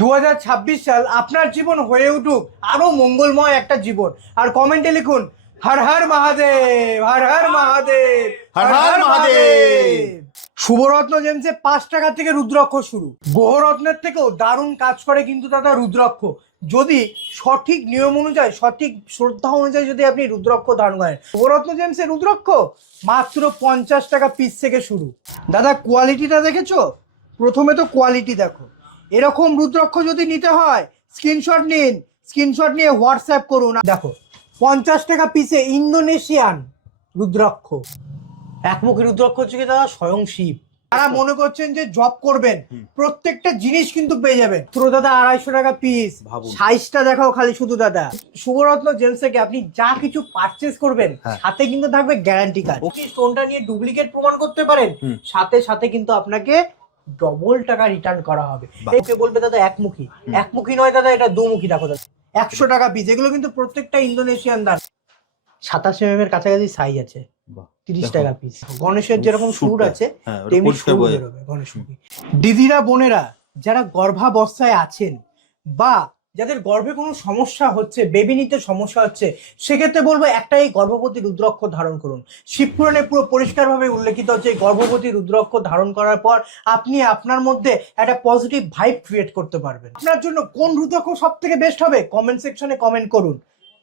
দু হাজার ছাব্বিশ সাল আপনার জীবন হয়ে উঠুক আরও মঙ্গলময় একটা জীবন। আর কমেন্টে লিখুন হর হর মহাদেব হর হর মহাদেব হর হর মহাদেব। শুভরত্ন জেমসে পাঁচ টাকা থেকে রুদ্রাক্ষ শুরু। গ্রহরত্নের থেকেও দারুণ কাজ করে কিন্তু দাদা রুদ্রাক্ষ। যদি সঠিক নিয়ম অনুযায়ী সঠিক শ্রদ্ধা অনুযায়ী যদি আপনি রুদ্রাক্ষ ধারণ করেন শুভরত্ন জেমসে রুদ্রাক্ষ মাত্র পঞ্চাশ টাকা পিস থেকে শুরু। দাদা কোয়ালিটিটা দেখেছ? প্রথমে তো কোয়ালিটি দেখো। এরকম রুদ্রক্ষ যদি নিতে হয় স্ক্রিনশট নিন স্ক্রিনশট নিয়ে হোয়াটসঅ্যাপ করুন। দেখো পঞ্চাশ টাকা পিসে ইন্দোনেশিয়ান রুদ্রাক্ষ। একমুখী রুদ্রাক্ষ হচ্ছে কি দাদা? স্বয়ং শিব। তারা মনে করছেন যে জব করবেন। প্রত্যেকটা জিনিস কিন্তু পেয়ে যাবেন। পুরো দাদা আড়াইশো টাকা পিস সাইজটা দেখাও খালি শুধু দাদা। শুভরত্ন জেমস থেকে আপনি যা কিছু পারচেস করবেন হ্যাঁ। সাথে কিন্তু থাকবে গ্যারান্টি কার্ড ওকে। স্টোনটা নিয়ে ডুপ্লিকেট প্রমাণ করতে পারেন। সাথে সাথে কিন্তু আপনাকে ডবল টাকা রিটার্ন করা হবে। বাহ। বলবে দাদা একমুখী। একমুখী নয় দাদা এটা দুমুখী দেখো দাদা। একশো টাকা পিস এগুলো কিন্তু প্রত্যেকটা ইন্দোনেশিয়ান দাম। সাতাশ এম এর কাছাকাছি সাইজ আছে। তিরিশ। টাকা পিস গণেশের যেরকম সুর আছে হ্যাঁ, তেমনি সুর বেরোবে গণেশ মুখী। দিদিরা বোনেরা যারা গর্ভাবস্থায় আছেন বা যাদের গর্ভে কোনো সমস্যা হচ্ছে বেবি নিতে সমস্যা হচ্ছে, সেক্ষেত্রে বলব একটাই গর্ভবতী রুদ্রক্ষ ধারণ করুন। শিবপুরাণে পুরো পরিষ্কারভাবে উল্লেখিত হচ্ছে এই গর্ভবতী রুদ্রক্ষ ধারণ করার পর আপনি আপনার মধ্যে একটা পজিটিভ ভাইব ক্রিয়েট করতে পারবেন। আপনার জন্য কোন রুদ্রক্ষ সব থেকে বেস্ট হবে কমেন্ট সেকশনে কমেন্ট করুন।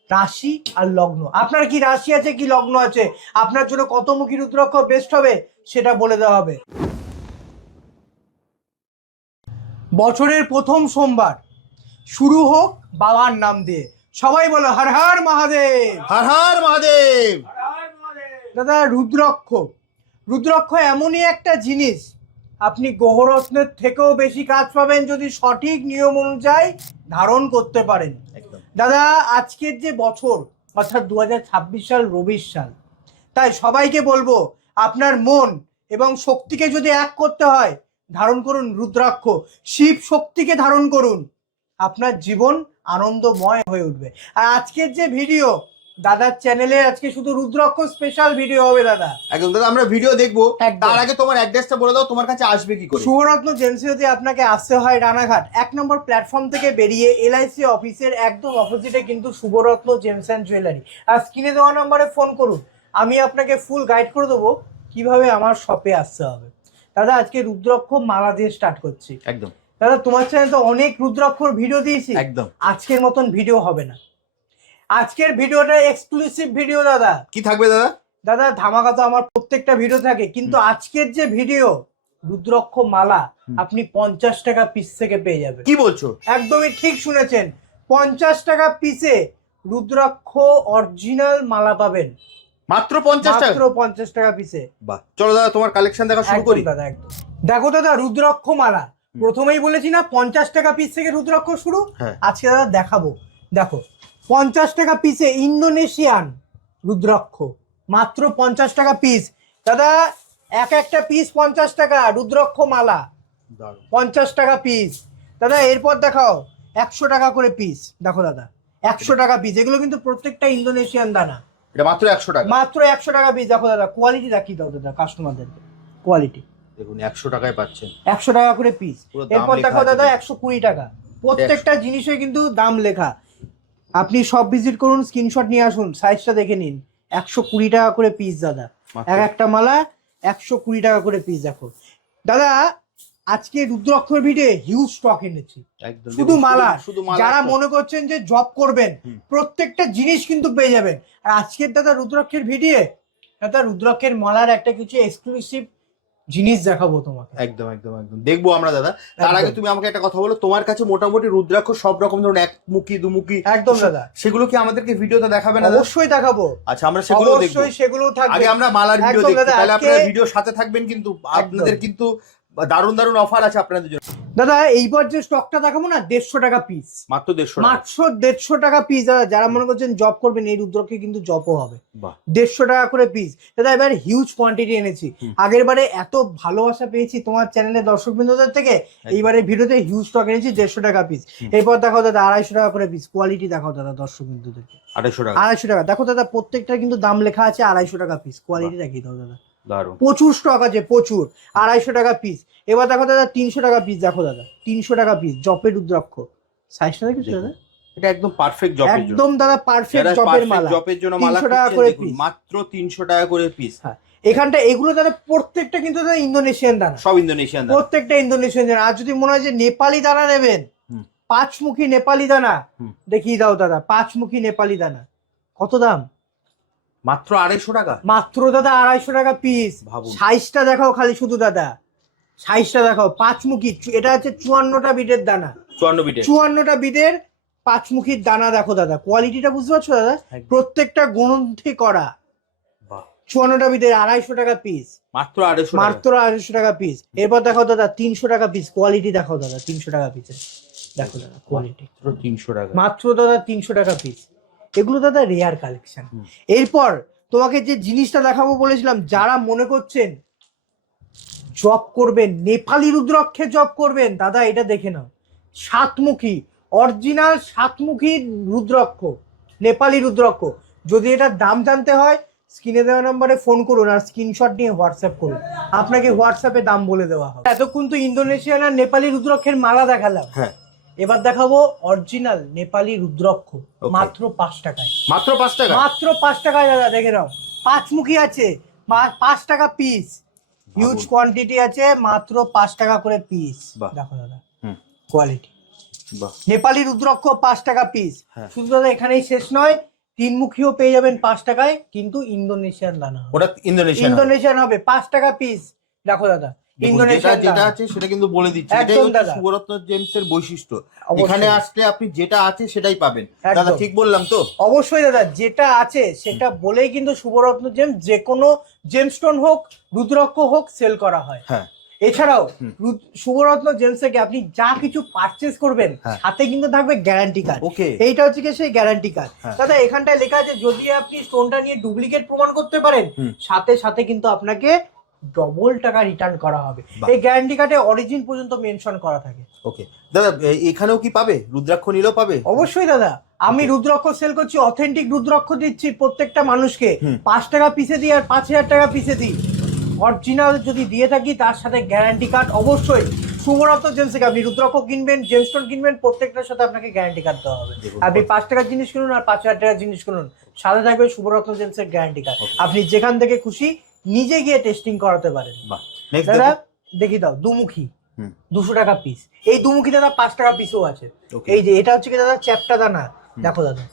রাশি আর লগ্ন। আপনার কি রাশি আছে, কি লগ্ন আছে? আপনার জন্য কতমুখী রুদ্রক্ষ বেস্ট হবে, সেটা বলে দেওয়া হবে। বছরের প্রথম সোমবার। শুরু হোক বাবার নাম দিয়ে। সবাই বলো হর হর মহাদেব। হর হর মহাদেব। দাদা রুদ্রক্ষ। রুদ্রক্ষ এমনই একটা জিনিস আপনি গ্রহরত্নের থেকেও বেশি কাজ পাবেন যদি সঠিক নিয়ম অনুযায়ী ধারণ করতে পারেন। দাদা আজকের যে বছর অর্থাৎ দু হাজার ছাব্বিশ সাল রবির সাল তাই সবাইকে বলব আপনার মন এবং শক্তিকে যদি এক করতে হয় ধারণ করুন রুদ্রাক্ষ। শিব শক্তিকে ধারণ করুন। আপনার জীবন আনন্দময় হয়ে উঠবে। আর আজকের যে ভিডিও দাদার চ্যানেলে আজকে শুধু রুদ্রাক্ষ স্পেশাল ভিডিও হবে দাদা। একদম দাদা আমরা ভিডিও দেখব। তার আগে তোমার অ্যাড্রেসটা বলে দাও তোমার কাছে আসবে কি করে? সুবরত্ন জেমসি যদি আপনাকে আসতে হয় রানাঘাট। এক নম্বর প্ল্যাটফর্ম থেকে বেরিয়ে এলআইসি অফিসের একদম অপোজিটে কিন্তু শুভরত্ন জেমস অ্যান্ড জুয়েলারি আর স্ক্রিনে দেওয়া নম্বরে ফোন করুন। আমি আপনাকে ফুল গাইড করে দেবো কীভাবে আমার শপে আসতে হবে। দাদা আজকে রুদ্রাক্ষ মালা দিয়ে স্টার্ট করছি। একদম। দাদা তোমার চ্যানেলে তো অনেক রুদ্রাক্ষর ভিডিও দিয়েছি। একদম। আজকের মতন ভিডিও হবে না। আজকের ভিডিওটা এক্সক্লুসিভ ভিডিও দাদা। কি থাকবে দাদা? দাদা ধামাকা তো আমার প্রত্যেকটা ভিডিও থাকে কিন্তু আজকের যে ভিডিও রুদ্রক্ষ মালা আপনি পঞ্চাশ টাকা পিস থেকে পেয়ে যাবেন। কি বলছো? একদমই ঠিক শুনেছেন। পঞ্চাশ টাকা পিসে রুদ্রাক্ষ অরিজিনাল মালা পাবেন। মাত্র পঞ্চাশ টাকা? মাত্র পঞ্চাশ টাকা পিসে বাহ চলো দাদা তোমার কালেকশন দেখা শুরু করি। দাদা একদম। দেখো দাদা রুদ্রাক্ষ মালা প্রথমেই বলেছি না পঞ্চাশ টাকা পিস থেকে রুদ্রাক্ষ শুরু। হ্যাঁ। আজকে দাদা দেখাবো। দেখো পঞ্চাশ টাকা পিসে ইন্দোনেশিয়ান রুদ্রাক্ষ। মাত্র পঞ্চাশ টাকা পিস দাদা এক একটা পিস পঞ্চাশ টাকা রুদ্রাক্ষ মালা। পঞ্চাশ টাকা পিস দাদা এরপর দেখাও একশো টাকা করে পিস দেখো দাদা একশো টাকা পিস এগুলো কিন্তু প্রত্যেকটা ইন্দোনেশিয়ান দানা। এটা মাত্র একশো টাকা। মাত্র একশো টাকা পিস দেখো দাদা কোয়ালিটি দেখিয়ে দাও দাদা কাস্টমারদেরকে কোয়ালিটি দেখুন একশো টাকায় পাচ্ছেন। একশো টাকা করে পিস এরপর দেখো দাদা একশো কুড়ি টাকা। প্রত্যেকটা জিনিসে কিন্তু দাম লেখা। আপনি সব ভিজিট করুন স্ক্রিনশট নিয়ে আসুন সাইজটা দেখে নিন। একশো কুড়ি টাকা করে পিস দাদা। এক একটা মালা একশো কুড়ি টাকা করে পিস দেখো। দাদা আজকে রুদ্রাক্ষর ভিডিও হিউজ স্টক এনেছি। শুধু মালা। শুধু মালা যারা মনে করছেন যে জব করবেন প্রত্যেকটা জিনিস কিন্তু পেয়ে যাবেন। আর আজকের দাদা রুদ্রাক্ষের ভিডিও দাদা রুদ্রাক্ষের মালার একটা কিছু এক্সক্লুসিভ জিনিস দেখাবো তোমাকে। একদম একদম একদম। দেখব আমরা দাদা। তার আগে তুমি আমাকে একটা কথা বলো তোমার কাছে মোটামুটি রুদ্রাক্ষ সব রকম ধরুন একমুখী দুমুখী একদম দাদা। সেগুলো কি আমাদেরকে ভিডিওতে দেখাবে না অবশ্যই দেখাবো। আচ্ছা আমরা সেগুলো দেখব। অবশ্যই সেগুলো থাকবে। আগে আমরা মালার ভিডিও দেখি তাহলে আপনারা ভিডিও সাথে থাকবেন কিন্তু আপনাদের কিন্তু দারুণ দারুণ অফার আছে আপনাদের জন্য। দাদা এইবার যে স্টকটা দেখাবো না দেড়শো টাকা পিস মাত্র দেড়শো মাত্র দেড়শো টাকা পিস দাদা যারা মনে করছেন জব করবেন এই রুদ্রকে কিন্তু জবও হবে। দেড়শো টাকা করে পিস দাদা এবার হিউজ কোয়ান্টিটি এনেছি। আগের বারে এত ভালোবাসা পেয়েছি তোমার চ্যানেলে দর্শক বিন্দুদের থেকে এইবারে ভিডিওতে হিউজ স্টক এনেছি দেড়শো টাকা পিস এরপর দেখাও দাদা আড়াইশো টাকা করে পিস কোয়ালিটি দেখাও দাদা দর্শক বিন্দুদেরকে। আড়াইশো টাকা। আড়াইশো টাকা। দেখো দাদা প্রত্যেকটা কিন্তু দাম লেখা আছে আড়াইশো টাকা পিস কোয়ালিটি দেখিয়ে দাও দাদা। দারুণ প্রচুর স্টক আছে প্রচুর। আড়াইশো টাকা পিস এবার দেখো দাদা তিনশো টাকা পিস দেখো দাদা। তিনশো টাকা পিস জপের রুদ্রাক্ষ। সাইজটা দেখেছ দাদা? এটা একদম পারফেক্ট জবের জন্য। একদম দাদা পারফেক্ট জপের মালা। জবের জন্য মালা 300 টাকা করে মাত্র তিনশো টাকা করে পিস এখানটা এগুলো দাদা প্রত্যেকটা কিন্তু দাদা ইন্দোনেশিয়ান দানা। সব ইন্দোনেশিয়ান দানা। প্রত্যেকটা ইন্দোনেশিয়ান দানা। আর যদি মনে হয় যে নেপালি দানা নেবেন। পাঁচমুখী নেপালি দানা। দেখিয়ে দাও দাদা পাঁচমুখী নেপালি দানা। কত দাম? মাত্র আড়াইশো টাকা? মাত্র দাদা আড়াইশো টাকা পিস সাইজটা দেখাও খালি শুধু দাদা। সাইজটা দেখাও পাঁচমুখী। এটা হচ্ছে চুয়ান্নটা বিটের দানা। চুয়ান্ন বিটে চুয়ান্নটা বিটের পাঁচমুখীর দানা দেখো দাদা। কোয়ালিটিটা বুঝতে পারছ দাদা? প্রত্যেকটা গ্রন্থে করা। চুয়ান্নটা বিটের আড়াইশো টাকা পিস মাত্র আড়াইশো মাত্র আড়াইশো টাকা পিস এরপর দেখো দাদা তিনশো টাকা পিস কোয়ালিটি দেখাও দাদা তিনশো টাকা পিসের দেখো দাদা কোয়ালিটি তিনশো টাকা। মাত্র দাদা তিনশো টাকা পিস এগুলো দাদা রেয়ার কালেকশন এরপর তোমাকে যে জিনিসটা দেখাবো বলেছিলাম যারা মনে করছেন জব করবেন নেপালি রুদ্রক্ষে জব করবেন দাদা এটা দেখে নাও। সাতমুখী অরিজিনাল সাতমুখী রুদ্রক্ষ নেপালি রুদ্রক্ষ। যদি এটার দাম জানতে হয় স্ক্রিনে দেওয়া নম্বরে ফোন করুন আর স্ক্রিনশট নিয়ে হোয়াটসঅ্যাপ করুন। আপনাকে হোয়াটসঅ্যাপে দাম বলে দেওয়া হবে। এতক্ষণ তো ইন্দোনেশিয়ান আর নেপালি রুদ্রক্ষের মালা দেখালাম। হ্যাঁ। এবার দেখাবো অরিজিনাল নেপালি রুদ্রক্ষ মাত্র পাঁচ টাকায়। মাত্র পাঁচ টাকা মাত্র পাঁচ টাকায় দাদা দেখে নাও। পাঁচমুখী আছে পাঁচ টাকা পিস হিউজ কোয়ান্টিটি আছে মাত্র পাঁচ টাকা করে পিস দেখো দাদা কোয়ালিটি নেপালি রুদ্রক্ষ পাঁচ টাকা পিস হ্যাঁ। শুধু দাদা এখানেই শেষ নয় তিনমুখীও পেয়ে যাবেন পাঁচ টাকায় কিন্তু ইন্দোনেশিয়ান দানা ওটা ইন্দোনেশিয়ান ইন্দোনেশিয়ান হবে পাঁচ টাকা পিস দেখো দাদা যেটা। আছে সেটা কিন্তু বলে দিচ্ছি। এটাই হচ্ছে সুবরত্ন জেমস এর বৈশিষ্ট্য। এখানে আসলে আপনি যেটা আছে সেটাই পাবেন। দাদা ঠিক বললাম তো? অবশ্যই দাদা যেটা আছে সেটা বলেই কিন্তু শুভরত্ন জেম যে কোনো জেমস্টোন হোক রুদ্রাক্ষ হোক সেল করা হয়। হ্যাঁ। এছাড়াও শুভরত্ন জেমস থেকে আপনি যা কিছু পারচেস করবেন হ্যাঁ। সাথে কিন্তু থাকবে গ্যারান্টি কার্ড ওকে। এইটা হচ্ছে কি সেই গ্যারান্টি কার্ড। দাদা এখানটায় লেখা আছে যদি আপনি স্টোনটা নিয়ে ডুপ্লিকেট প্রমাণ করতে পারেন সাথে সাথে কিন্তু আপনাকে ডবল টাকা রিটার্ন করা হবে। এই গ্যারান্টি কার্ডে অরিজিন পর্যন্ত মেনশন করা থাকে। ওকে দাদা এখানেও কি পাবে? রুদ্রাক্ষ নিলেও পাবে? অবশ্যই দাদা। আমি রুদ্রাক্ষ সেল করছি অথেন্টিক রুদ্রাক্ষ দিচ্ছি প্রত্যেকটা মানুষকে। পাঁচ টাকা পিসে দিই আর পাঁচ হাজার টাকা পিসে দিই। অরিজিনাল যদি দিয়ে থাকি তার সাথে গ্যারান্টি কার্ড অবশ্যই। শুভরত্ন জেমস থেকে আপনি রুদ্রাক্ষ কিনবেন জেমস্টোন কিনবেন প্রত্যেকটার সাথে আপনাকে গ্যারান্টি কার্ড দেওয়া হবে। আপনি পাঁচ টাকার জিনিস কিনুন আর পাঁচ হাজার টাকার জিনিস কিনুন। সাথে থাকবে শুভরত্ন জেমসের গ্যারান্টি কার্ড আপনি যেখান থেকে খুশি নিজে গিয়ে টেস্টিং করাতে পারেন। দাদা দেখি। দাও দুমুখী। দুশো টাকা পিস এই দুমুখী দাদা পাঁচ টাকা পিসও আছে। এই যে এটা হচ্ছে কি দাদা চ্যাপটা দানা। দেখো দাদা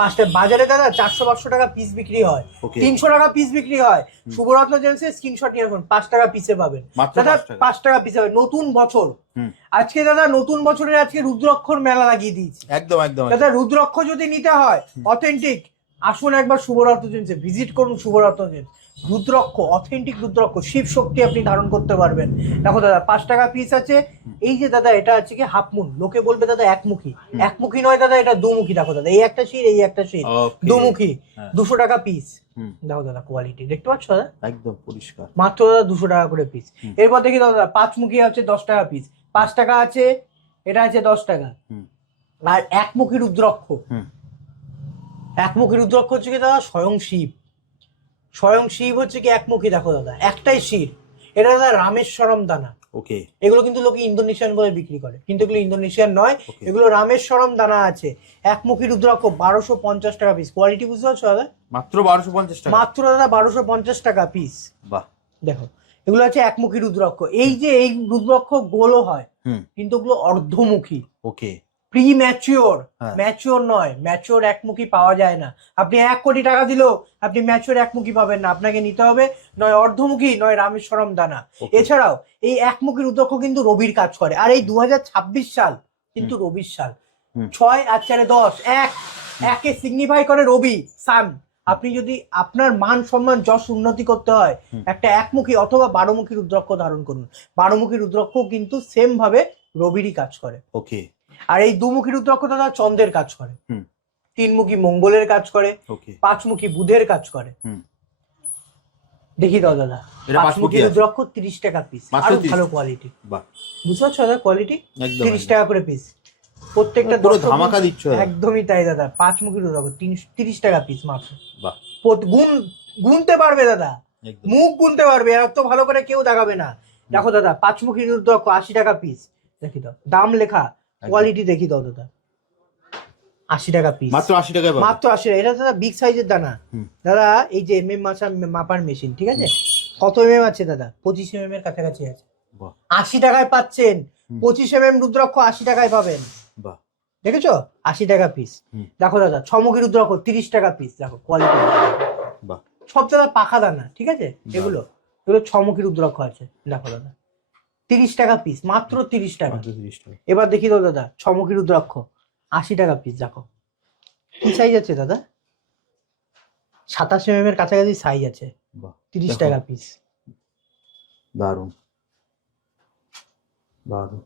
পাঁচটা বাজারে দাদা চারশো পাঁচশো টাকা পিস বিক্রি হয়। তিনশো টাকা পিস বিক্রি হয়। শুভরত্ন জেন্সের স্ক্রিনশট নিয়ে আসুন পাঁচ টাকা পিসে পাবেন। দাদা পাঁচ টাকা। পিসে পাবেন নতুন বছর। আজকে দাদা নতুন বছরের আজকে রুদ্রক্ষর মেলা লাগিয়ে দিয়েছি। একদম একদম দাদা রুদ্রক্ষ যদি নিতে হয় অথেন্টিক আসুন একবার শুভরত্ন জেন্সে ভিজিট করুন শুভরত্ন জেন্স রুদ্রক্ষ অথেন্টিক রুদ্রক্ষ শিব শক্তি আপনি ধারণ করতে পারবেন। দেখো দাদা পাঁচ টাকা পিস আছে। এই যে দাদা এটা আছে কি হাফমুন লোকে বলবে দাদা একমুখী। একমুখী নয় দাদা এটা দুমুখী। দেখো দাদা এই একটা শির এই একটা শির। দুমুখী। হ্যাঁ। দুশো টাকা পিস দেখো দাদা কোয়ালিটি দেখতে পাচ্ছ দাদা? একদম পরিষ্কার। মাত্র দাদা দুশো টাকা করে পিস এরপর দেখি দাদা পাঁচমুখী আছে দশ টাকা পিস পাঁচ টাকা আছে এটা আছে দশ টাকা। আর একমুখী রুদ্রক্ষ। একমুখী রুদ্রক্ষ হচ্ছে কি দাদা স্বয়ং শিব। স্বয়ং শিব হচ্ছে কি একমুখী দেখো দাদা একটাই শিব। এটা দাদা রামেশ্বরম দানা। ওকে। এগুলো কিন্তু লোকে ইন্দোনেশিয়ান বলে বিক্রি করে। কিন্তু এগুলো ইন্দোনেশিয়ান নয় এগুলো রামেশ্বরম দানা আছে। একমুখী রুদ্রাক্ষ বারোশো পঞ্চাশ টাকা পিস কোয়ালিটি বুঝতে পারছ দাদা? মাত্র বারোশো পঞ্চাশ টাকা। মাত্র দাদা বারোশো পঞ্চাশ টাকা পিস বাহ। দেখো এগুলো আছে একমুখী রুদ্রাক্ষ। এই যে এই রুদ্রাক্ষ গোলও হয় কিন্তু ওগুলো অর্ধমুখী। ওকে। Premature. ম্যাচিওর নয়। ম্যাচিওর একমুখী পাওয়া যায় না। আপনি এক কোটি টাকা দিলেও আপনি ম্যাচিওর একমুখী পাবেন না। আপনাকে নিতে হবে নয় অর্ধমুখী নয় রামেশ্বরম দানা। এছাড়াও এই একমুখীর রুদ্রাক্ষ কিন্তু রবির কাজ করে। আর এই দু সাল কিন্তু রবির সাল। ছয় আর চারে দশ এক। একে সিগনিফাই করে রবি সান আপনি যদি আপনার মান সম্মান যশ উন্নতি করতে হয় একটা একমুখী অথবা বারোমুখী রুদ্রাক্ষ ধারণ করুন। বারোমুখী রুদ্রাক্ষ কিন্তু সেম ভাবে রবিরই কাজ করে। ওকে আর এই দুমুখী রুদ্রাক্ষ দাদা চন্দ্রের কাজ করে। তিনমুখী মঙ্গলের কাজ করে পাঁচমুখী বুধের কাজ করে। দেখি দাও দাদা পাঁচমুখী। রুদ্রাক্ষ তিরিশ টাকা পিস আরও ভালো কোয়ালিটি বুঝতে পারছ দাদা কোয়ালিটি তিরিশ টাকা করে পিস প্রত্যেকটা ধামাকা দিচ্ছ একদমই তাই দাদা পাঁচমুখী রুদ্রাক্ষ তিরিশ টাকা পিস মাত্র। গুণ গুনতে পারবে দাদা। মুখ গুনতে পারবে এত ভালো করে কেউ দেখাবে না। দেখো দাদা পাঁচমুখী রুদ্রাক্ষ আশি টাকা পিস দেখি দাও দাম লেখা কোয়ালিটি দেখি দাদা আশি টাকা পিস মাত্র আশি পাবেন মাত্র আশি টাকা। এটা দাদা বিগ সাইজের দানা। দাদা এই যে এম এম মাছা মাপার মেশিন ঠিক আছে? কত এম এম আছে দাদা? পঁচিশ এম এম এর কাছাকাছি আছে। আশি টাকায় পাচ্ছেন। পঁচিশ এম এম রুদ্রাক্ষ আশি টাকায় পাবেন। বাহ। দেখেছ? আশি টাকা পিস দেখো দাদা ছমুখী রুদ্রাক্ষ তিরিশ টাকা পিস দেখো কোয়ালিটি বাহ। সব দাদা পাখা দানা ঠিক আছে? এগুলো এগুলো ছমুখী রুদ্রাক্ষ আছে দেখো দাদা। তিরিশ টাকা পিস মাত্র তিরিশ টাকা। এবার দেখি তো দাদা ছমুখী রুদ্রাক্ষ আশি টাকা পিস দেখো। কি সাইজ আছে দাদা? সাতাশ এম এর কাছাকাছি সাইজ আছে। তিরিশ টাকা পিস দারুণ। দারুণ।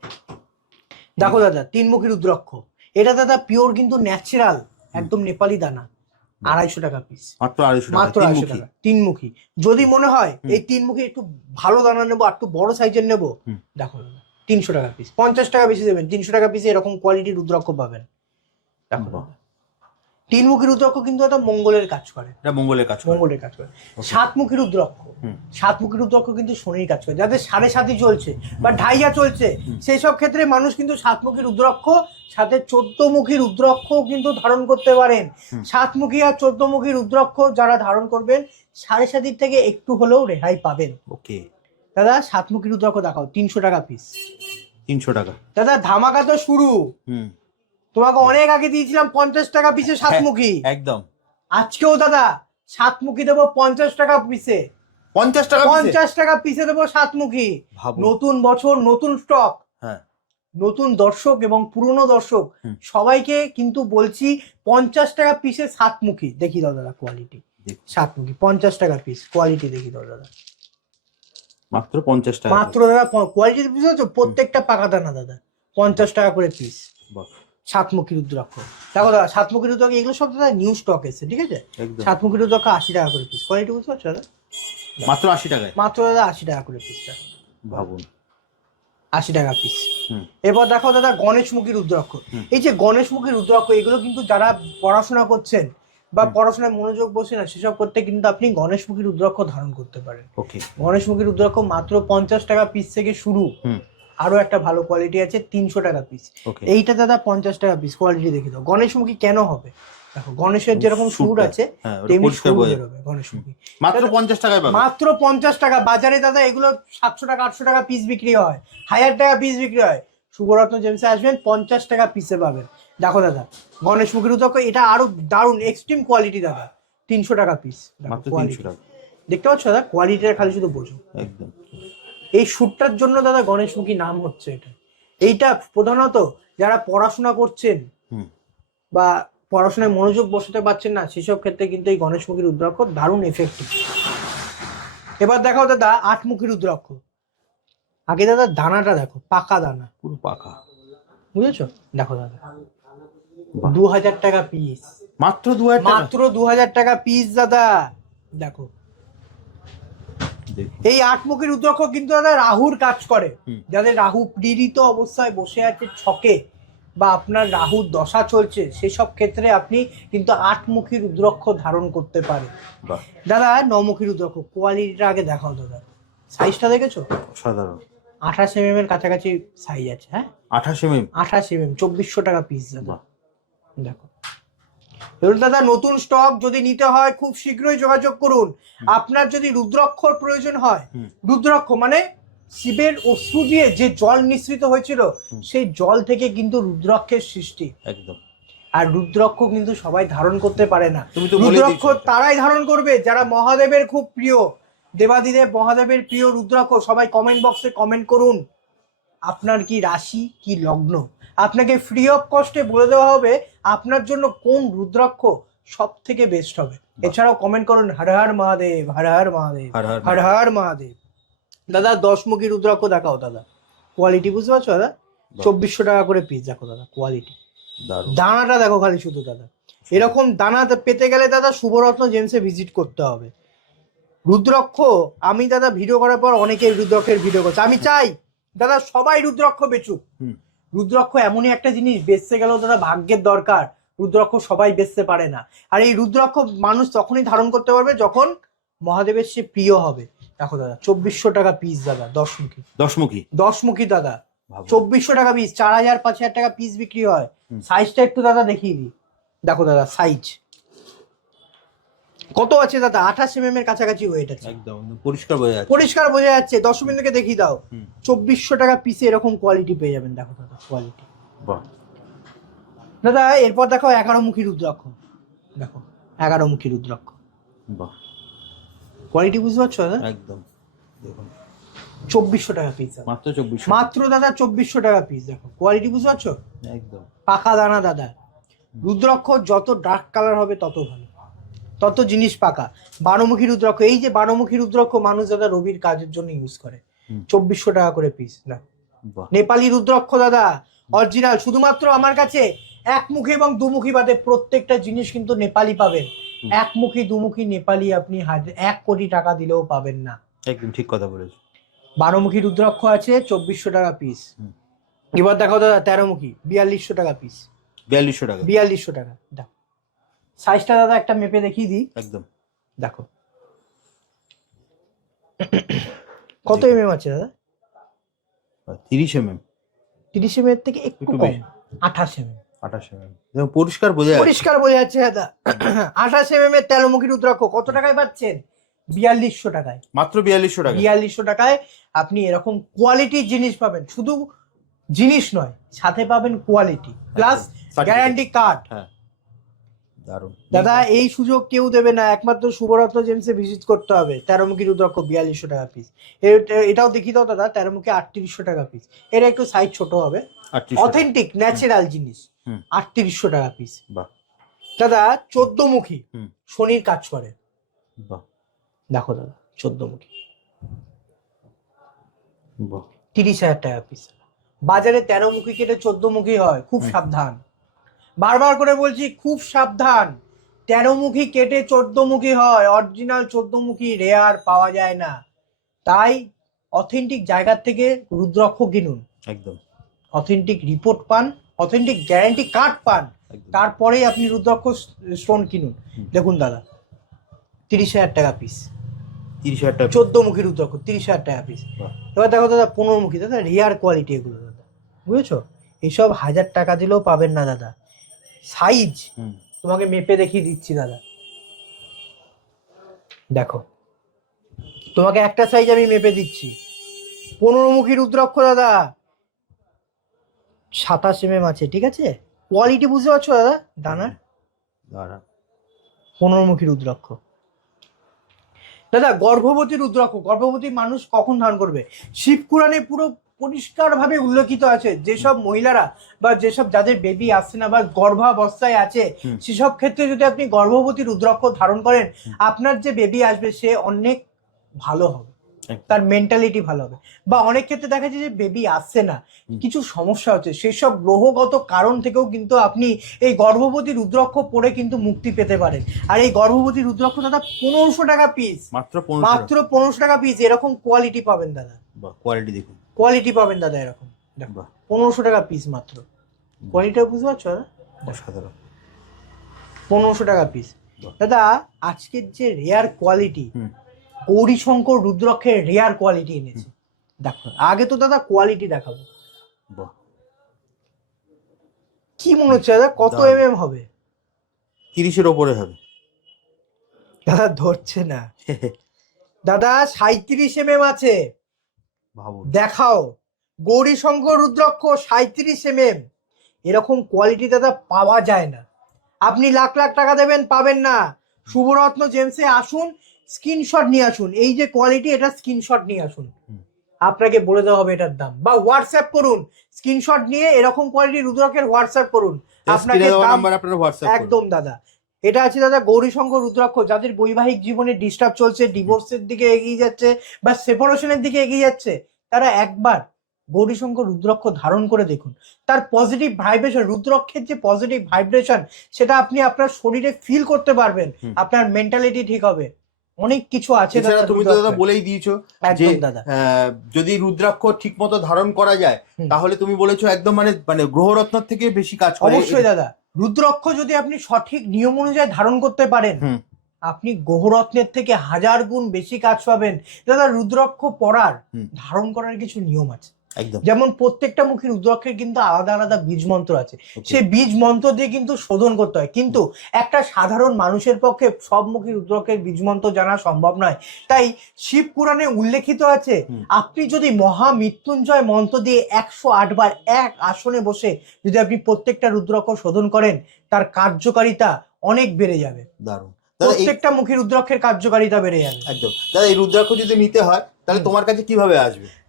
দেখো দাদা তিনমুখী রুদ্রাক্ষ। এটা দাদা পিওর কিন্তু ন্যাচারাল একদম নেপালি দানা। আড়াইশো টাকা পিস মাত্র আড়াইশো মাত্র আড়াইশো। টাকা তিনমুখী যদি মনে হয়। এই তিনমুখী একটু ভালো দানা নেব আর একটু বড় সাইজের নেব দেখো তিনশো টাকা পিস পঞ্চাশ টাকা বেশি দেবেন তিনশো টাকা পিসে এরকম কোয়ালিটির রুদ্রাক্ষ পাবেন দেখো। তিনমুখী রুদ্রাক্ষ কিন্তু একটা মঙ্গলের কাজ করে। এটা মঙ্গলের কাজ করে। মঙ্গলের কাজ করে. সাতমুখী রুদ্রাক্ষ। হুম। সাতমুখী রুদ্রাক্ষ কিন্তু শনির কাজ করে। যাদের সাড়ে সাতই চলছে বা ঢাইয়া চলছে সেই সব ক্ষেত্রে মানুষ কিন্তু সাতমুখী রুদ্রাক্ষ সাথে চোদ্দমুখী রুদ্রাক্ষ কিন্তু ধারণ করতে পারেন। সাতমুখী আর চোদ্দমুখী রুদ্রাক্ষ যারা ধারণ করবেন সাড়ে সাতির থেকে একটু হলেও রেহাই পাবেন। ওকে দাদা সাতমুখী রুদ্রাক্ষ দেখাও তিনশো টাকা পিস তিনশো টাকা। দাদা ধামাকা তো শুরু। হুম। তোমাকে অনেক আগে দিয়েছিলাম পঞ্চাশ টাকা পিসে সাতমুখী। একদম। আজকেও দাদা সাতমুখী দেবো পঞ্চাশ টাকা পিসে। পঞ্চাশ টাকা পঞ্চাশ টাকা পিসে দেবো সাতমুখী। নতুন বছর নতুন স্টক। হ্যাঁ। নতুন দর্শক এবং পুরনো দর্শক। সবাইকে কিন্তু বলছি পঞ্চাশ টাকা পিসে সাতমুখী। দেখি দাও দাদা কোয়ালিটি সাতমুখী পঞ্চাশ টাকা পিস কোয়ালিটি দেখি দাও দাদা। মাত্র পঞ্চাশ টাকা। মাত্র দাদা কোয়ালিটি প্রত্যেকটা পাকা দানা দাদা। পঞ্চাশ টাকা করে পিস বাহ, সাতমুখী রুদ্রাক্ষ। দেখো দাদা সাতমুখী রুদ্রাক্ষ এগুলো সব দাদা নিউ স্টক এসে ঠিক আছে? সাতমুখী রুদ্রাক্ষ আশি টাকা করে পিস কোয়ালিটি বুঝতে পারছ দাদা? মাত্র আশি টাকায়? মাত্র দাদা আশি টাকা করে পিস ভাবুন। আশি টাকা পিস এবার দেখো দাদা গণেশমুখী রুদ্রাক্ষ। এই যে গণেশমুখী রুদ্রাক্ষ এগুলো কিন্তু যারা পড়াশোনা করছেন বা পড়াশোনায় মনোযোগ বসে না সেসব করতে কিন্তু আপনি গণেশমুখী রুদ্রাক্ষ ধারণ করতে পারেন। ওকে। গণেশমুখী রুদ্রাক্ষ মাত্র পঞ্চাশ টাকা পিস থেকে শুরু। হুম। আরও একটা ভালো কোয়ালিটি আছে তিনশো টাকা পিস এইটা দাদা পঞ্চাশ টাকা পিস কোয়ালিটি দেখে দাও। গণেশমুখী কেন হবে? দেখো গণেশের যেরকম সুর আছে হ্যাঁ তেমনি সুর বেরোবে গণেশমুখী মাত্র পঞ্চাশ টাকায় মাত্র পঞ্চাশ টাকা। বাজারে দাদা এগুলো সাতশো টাকা আটশো টাকা পিস বিক্রি হয়। হাজার টাকা পিস বিক্রি হয়। শুভরত্ন জেমসে আসবেন পঞ্চাশ টাকা পিসে পাবেন। দেখো দাদা গণেশ মুখের উদ্যোগ এটা আরও দারুণ এক্সট্রিম কোয়ালিটি দাদা। তিনশো টাকা পিস টাকা। দেখতে পাচ্ছ দাদা? কোয়ালিটিটা খালি শুধু বোঝো। একদম। এই শ্যুটটার জন্য দাদা গণেশমুখী নাম হচ্ছে এটা। এইটা প্রধানত যারা পড়াশোনা করছেন বা পড়াশোনায় মনোযোগ বসাতে পারছেন না সেসব ক্ষেত্রে কিন্তু এই গণেশমুখী রুদ্রাক্ষ দারুণ এফেক্টিভ এবার দেখো দাদা আটমুখী রুদ্রাক্ষ আগে দাদা দানাটা দেখো পাকা দানা। পুরো পাকা। বুঝেছ? দেখো দাদা। দু হাজার টাকা পিস মাত্র দু মাত্র দু হাজার টাকা পিস দাদা। দেখো। এই আটমুখী রুদ্রাক্ষ কিন্তু দাদা রাহুর কাজ করে। যাদের রাহু পীড়িত অবস্থায় বসে আছে ছকে বা আপনার রাহুর দশা চলছে সেসব ক্ষেত্রে আপনি কিন্তু আটমুখী রুদ্রাক্ষ ধারণ করতে পারেন। দাদা নমুখী রুদ্রাক্ষ কোয়ালিটিটা আগে দেখাও দাদা। সাইজটা দেখেছ? সাধারণ আঠাশ এম এর কাছাকাছি সাইজ আছে হ্যাঁ? আঠাশ এমএম আঠাশ এম এম চব্বিশশো টাকা পিস দাদা। দেখো। দাদা নতুন স্টক যদি নিতে হয় খুব শীঘ্রই যোগাযোগ করুন। আপনার যদি রুদ্রাক্ষর প্রয়োজন হয়। রুদ্রাক্ষ মানে শিবের অশ্রু দিয়ে যে জল নিঃসৃত হয়েছিল সেই জল থেকে কিন্তু রুদ্রাক্ষের সৃষ্টি। একদম। আর রুদ্রাক্ষ কিন্তু সবাই ধারণ করতে পারে না। রুদ্রাক্ষ তারাই ধারণ করবে। যারা মহাদেবের খুব প্রিয় দেবাদিদেব মহাদেবের প্রিয় রুদ্রাক্ষ সবাই কমেন্ট বক্সে কমেন্ট করুন। আপনার কি রাশি কি লগ্ন? আপনাকে ফ্রি অফ কস্টে বলে দেওয়া হবে আপনার জন্য কোন রুদ্রাক্ষ সব থেকে বেস্ট হবে এছাড়াও কমেন্ট করুন হর হর মহাদেব হর হর মহাদেব হর হর মহাদেব। দাদা দশমুখী রুদ্রাক্ষ দেখাও দাদা। কোয়ালিটি বুঝতে পারছ দাদা? চব্বিশশো টাকা করে পিস দেখো দাদা কোয়ালিটি দানাটা দেখো খালি শুধু দাদা। এরকম দানা পেতে গেলে দাদা শুভরত্ন জেমসে ভিজিট করতে হবে। রুদ্রক্ষ আমি দাদা ভিডিও করার পর অনেকে রুদ্রক্ষের ভিডিও করছে। আমি চাই দাদা সবাই রুদ্রক্ষ বেচুক। হুম। রুদ্রাক্ষ এমনই একটা জিনিস বেচতে গেলেও দাদা ভাগ্যের দরকার। রুদ্রক্ষ সবাই বেচতে পারে না। আর এই রুদ্রক্ষ মানুষ তখনই ধারণ করতে পারবে যখন মহাদেবের সে প্রিয় হবে। দেখো দাদা চব্বিশশো টাকা পিস দাদা দশমুখী। দশমুখী? দশমুখী দাদা। চব্বিশশো টাকা পিস চার হাজার পাঁচ হাজার টাকা পিস বিক্রি হয়। সাইজটা একটু দাদা দেখিয়ে দি দেখো দাদা সাইজ কত আছে দাদা? আঠাশ এম এর কাছাকাছি ওয়েট আছে। একদম পরিষ্কার বোঝা যাচ্ছে। পরিষ্কার বোঝা যাচ্ছে। দেখিয়ে দাও। চব্বিশশো টাকা পিসে এরকম কোয়ালিটি পেয়ে যাবেন। দেখো দাদা কোয়ালিটি বাহ। দাদা এরপর দেখো এগারো মুখী রুদ্রাক্ষ। দেখো এগারো মুখী রুদ্রাক্ষ। বাহ। কোয়ালিটি বুঝতে পারছ দাদা? একদম। দেখুন। চব্বিশশো টাকা পিস মাত্র চব্বিশ মাত্র দাদা চব্বিশশো টাকা পিস দেখো। কোয়ালিটি বুঝতে পারছ? একদম। পাকা দানা দাদা। রুদ্রাক্ষ যত ডার্ক কালার হবে তত ভালো। তত জিনিস পাকা। বারোমুখী রুদ্রাক্ষ এই যে বারোমুখী রুদ্রাক্ষ মানুষ দাদা রবির কাজের জন্য ইউজ করে। চব্বিশশো টাকা করে পিস না। নেপালি রুদ্রাক্ষ দাদা অরিজিনাল শুধুমাত্র আমার কাছে একমুখী এবং দুমুখী বাদে প্রত্যেকটা জিনিস কিন্তু নেপালি পাবেন। একমুখী দুমুখী নেপালি আপনি এক কোটি টাকা দিলেও পাবেন না। একদম ঠিক কথা বলেছ। বারোমুখী রুদ্রাক্ষ আছে চব্বিশশো টাকা পিস এবার দেখো দাদা তেরোমুখী বিয়াল্লিশশো টাকা পিস বিয়াল্লিশশো টাকা। বিয়াল্লিশশো টাকা দেখো সাইজটা দাদা একটা মেপে দেখিয়ে দিই। একদম। দেখো। কত এম এম আছে দাদা? তিরিশ এম এম তিরিশ এম এর থেকে একটু কম। আঠাশ এম এম আঠাশ পরিষ্কার বোঝা যাচ্ছে। পরিষ্কার বোঝা যাচ্ছে দাদা। আঠাশ এর রুদ্রাক্ষ কত টাকায় পাচ্ছেন? বিয়াল্লিশশো টাকায়। মাত্র বিয়াল্লিশশো টাকা বিয়াল্লিশশো টাকায় আপনি এরকম কোয়ালিটির জিনিস পাবেন। শুধু জিনিস নয় সাথে পাবেন কোয়ালিটি প্লাস গ্যারান্টি কার্ড হ্যাঁ। দারুণ। দাদা এই সুযোগ কেউ দেবে না। একমাত্র শুভরত্ন জেমসে ভিজিট করতে হবে। তেরোমুখী রুদ্রাক্ষ বিয়াল্লিশশো টাকা পিস এটাও দেখি দাও দাদা তেরোমুখী আটত্রিশশো টাকা পিস এর একটু সাইজ ছোট হবে। অথেন্টিক ন্যাচারাল জিনিস। আটত্রিশশো টাকা পিস বাহ। দাদা চোদ্দমুখী। হুম। শনির কাজ করে। বাহ। দেখো দাদা চোদ্দমুখী। বাহ। তিরিশ হাজার টাকা পিস বাজারে তেরো মুখী কেটে চোদ্দমুখী হয়। খুব। সাবধান। বারবার করে বলছি খুব সাবধান। তেরোমুখী কেটে চোদ্দমুখী হয় অরিজিনাল চোদ্দমুখী রেয়ার পাওয়া যায় না। তাই অথেন্টিক জায়গার থেকে রুদ্রাক্ষ কিনুন। একদম। অথেন্টিক রিপোর্ট পান অথেন্টিক গ্যারান্টি কার্ড পান তারপরেই আপনি রুদ্রাক্ষ স্টোন কিনুন। দেখুন দাদা তিরিশ হাজার টাকা পিস তিরিশ হাজার টাকা চোদ্দ মুখী রুদ্রাক্ষ তিরিশ হাজার টাকা পিস এবার দেখো দাদা পনেরো মুখী দাদা রেয়ার কোয়ালিটি এগুলো দাদা। বুঝেছ? এইসব হাজার টাকা দিলেও পাবেন না দাদা। সাইজ তোমাকে মেপে দেখিয়ে দিচ্ছি দাদা। দেখো তোমাকে একটা সাইজ আমি মেপে দিচ্ছি। পনেরোমুখী রুদ্রাক্ষ দাদা। সাতাশ এম আছে ঠিক আছে? কোয়ালিটি বুঝতে পারছ দাদা? দানার দাঁড়া। পনেরোমুখী রুদ্রাক্ষ। দাদা গর্ভবতী রুদ্রাক্ষ গর্ভবতী মানুষ কখন ধারণ করবে? শিবপুরাণে পুরো পরিষ্কারভাবে উল্লেখিত আছে যেসব মহিলারা বা যেসব যাদের বেবি আসছে না বা গর্ভাবস্থায় আছে সেসব ক্ষেত্রে যদি আপনি গর্ভবতী রুদ্রাক্ষ ধারণ করেন আপনার যে বেবি আসবে সে অনেক ভালো হবে। তার মেন্টালিটি ভালো হবে। বা অনেক ক্ষেত্রে দেখা যায় যে বেবি আসছে না কিছু সমস্যা হচ্ছে। সেসব গ্রহগত কারণ থেকেও কিন্তু আপনি এই গর্ভবতী রুদ্রাক্ষ পরে কিন্তু মুক্তি পেতে পারেন। আর এই গর্ভবতী রুদ্রাক্ষ দাদা পনেরোশো টাকা পিস মাত্র মাত্র পনেরোশো টাকা পিস এরকম কোয়ালিটি পাবেন দাদা। কোয়ালিটি দেখুন। কোয়ালিটি পাবেন দাদা এরকম। দেখো পনেরোশো টাকা পিস মাত্র। কোয়ালিটিটা বুঝতে পারছ দাদা? অসাধারণ। পনেরোশো টাকা পিস দাদা আজকের যে রেয়ার কোয়ালিটি গৌরীশঙ্কর রুদ্রক্ষের রেয়ার কোয়ালিটি এনেছে। দেখো আগে তো দাদা কোয়ালিটি দেখাবো। কি মনে হচ্ছে দাদা? কত। এম এম হবে? তিরিশের ওপরে হবে। দাদা ধরছে না। দাদা সাঁত্রিশ এম এম আছে। ভাবুন। দেখাও। গৌরীশঙ্কর রুদ্রাক্ষ সাঁত্রিশ এম এম এরকম কোয়ালিটি দাদা পাওয়া যায় না। আপনি লাখ লাখ টাকা দেবেন পাবেন না। শুভরত্ন জেমসে আসুন স্ক্রিনশট নিয়ে আসুন। এই যে কোয়ালিটি এটা স্ক্রিনশট নিয়ে আসুন। আপনাকে বলে দেওয়া হবে এটার দাম। বা হোয়াটসঅ্যাপ করুন স্ক্রিনশট নিয়ে এরকম কোয়ালিটি রুদ্রাক্ষের হোয়াটসঅ্যাপ করুন। আপনাকে দাম একদম দাদা। এটা আছে দাদা গৌরীশঙ্কর রুদ্রাক্ষ যাদের বৈবাহিক জীবনে ডিস্টার্ব চলছে ডিভোর্সের দিকে এগিয়ে যাচ্ছে বা সেপারেশনের দিকে এগিয়ে যাচ্ছে তারা একবার গৌরীশঙ্কর রুদ্রাক্ষ ধারণ করে দেখুন। তার পজিটিভ ভাইব্রেশন রুদ্রাক্ষের যে পজিটিভ ভাইব্রেশন সেটা আপনি আপনার শরীরে ফিল করতে পারবেন। আপনার মেন্টালিটি ঠিক হবে। অনেক কিছু আছে দাদা তুমি তো দাদা বলেই দিয়েছ যে দাদা। আহ, যদি রুদ্রাক্ষ ঠিক মতো ধারণ করা যায় তাহলে তুমি বলেছ একদম মানে মানে গ্রহরত্ন থেকে বেশি কাজ করে। অবশ্যই দাদা। রুদ্রাক্ষ যদি আপনি সঠিক নিয়ম অনুযায়ী ধারণ করতে পারেন আপনি গোহরত্নের থেকে হাজার গুণ বেশি কাজ পাবেন। দাদা রুদ্রক্ষ পড়ার ধারণ করার কিছু নিয়ম আছে। যেমন প্রত্যেকটা মুখী রুদ্রাক্ষের কিন্তু আলাদা আলাদা বীজ মন্ত্র আছে. সেই বীজ মন্ত্র দিয়ে কিন্তু শোধন করতে হয়। কিন্তু একটা সাধারণ মানুষের পক্ষে সব মুখী রুদ্রাক্ষের বীজ মন্ত্র জানা সম্ভব নয়। তাই শিব পুরাণে উল্লেখিত আছে আপনি যদি মহা মৃত্যুঞ্জয় মন্ত্র দিয়ে একশো আট বার এক আসনে বসে যদি আপনি প্রত্যেকটা রুদ্রাক্ষ শোধন করেন তার কার্যকারিতা অনেক বেড়ে যাবে। দারুণ। প্রত্যেকটা মুখী রুদ্রাক্ষের কার্যকারিতা বেড়ে যাবে। একদম। দাদা এই রুদ্রাক্ষ যদি নিতে হয় তাহলে তোমার কাছে কীভাবে আসবে?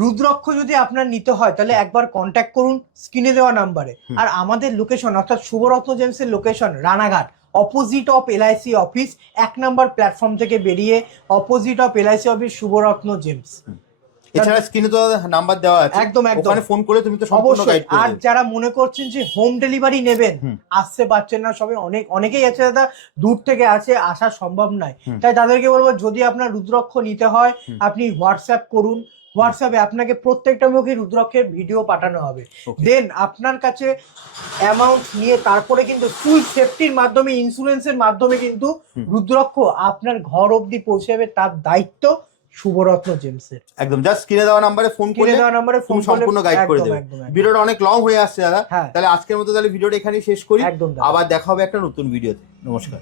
রুদ্রাক্ষ যদি আপনার নিতে হয় তাহলে একবার কন্ট্যাক্ট করুন স্ক্রিনে দেওয়া নাম্বারে আর আমাদের লোকেশন অর্থাৎ শুভরত্ন জেমসের location Ranaghat opposite of LIC office এক নাম্বার প্ল্যাটফর্ম থেকে বেরিয়ে opposite of LIC office Shubharatna gems. এছাড়া স্ক্রিনে তো নাম্বার দেওয়া আছে। একদম একদম। ওখানে ফোন করে তুমি তো সম্পূর্ণ গাইড আর যারা মনে করছেন যে হোম ডেলিভারি নেবেন। আসতে পারছেন না সবাই অনেক অনেকেই আছে দাদা দূর থেকে আছে আসা সম্ভব নয়। তাই তাদেরকে বলব যদি আপনার রুদ্রাক্ষ নিতে হয় আপনি হোয়াটসঅ্যাপ করুন হোয়াটসঅ্যাপে আপনাকে প্রত্যেকটা মুখে রুদ্রাক্ষের ভিডিও পাঠানো হবে। দেন আপনার কাছে অ্যামাউন্ট নিয়ে তারপরে কিন্তু ফুল সেফটির মাধ্যমে ইন্স্যুরেন্সের মাধ্যমে কিন্তু। রুদ্রাক্ষ আপনার ঘর অবধি পৌঁছে যাবে তার দায়িত্ব শুভরত্ন জেমসের। একদম জাস্ট স্ক্রিনে দেওয়া নাম্বারে ফোন কিনে করলে দেওয়া নম্বরে ফোন সম্পূর্ণ গাইড করে দেবে। ভিডিওটা অনেক লং হয়ে আসছে দাদা। হ্যাঁ। তাহলে আজকের মতো তাহলে ভিডিওটা এখানেই শেষ করি। একদম আবার দেখা হবে একটা নতুন ভিডিওতে নমস্কার।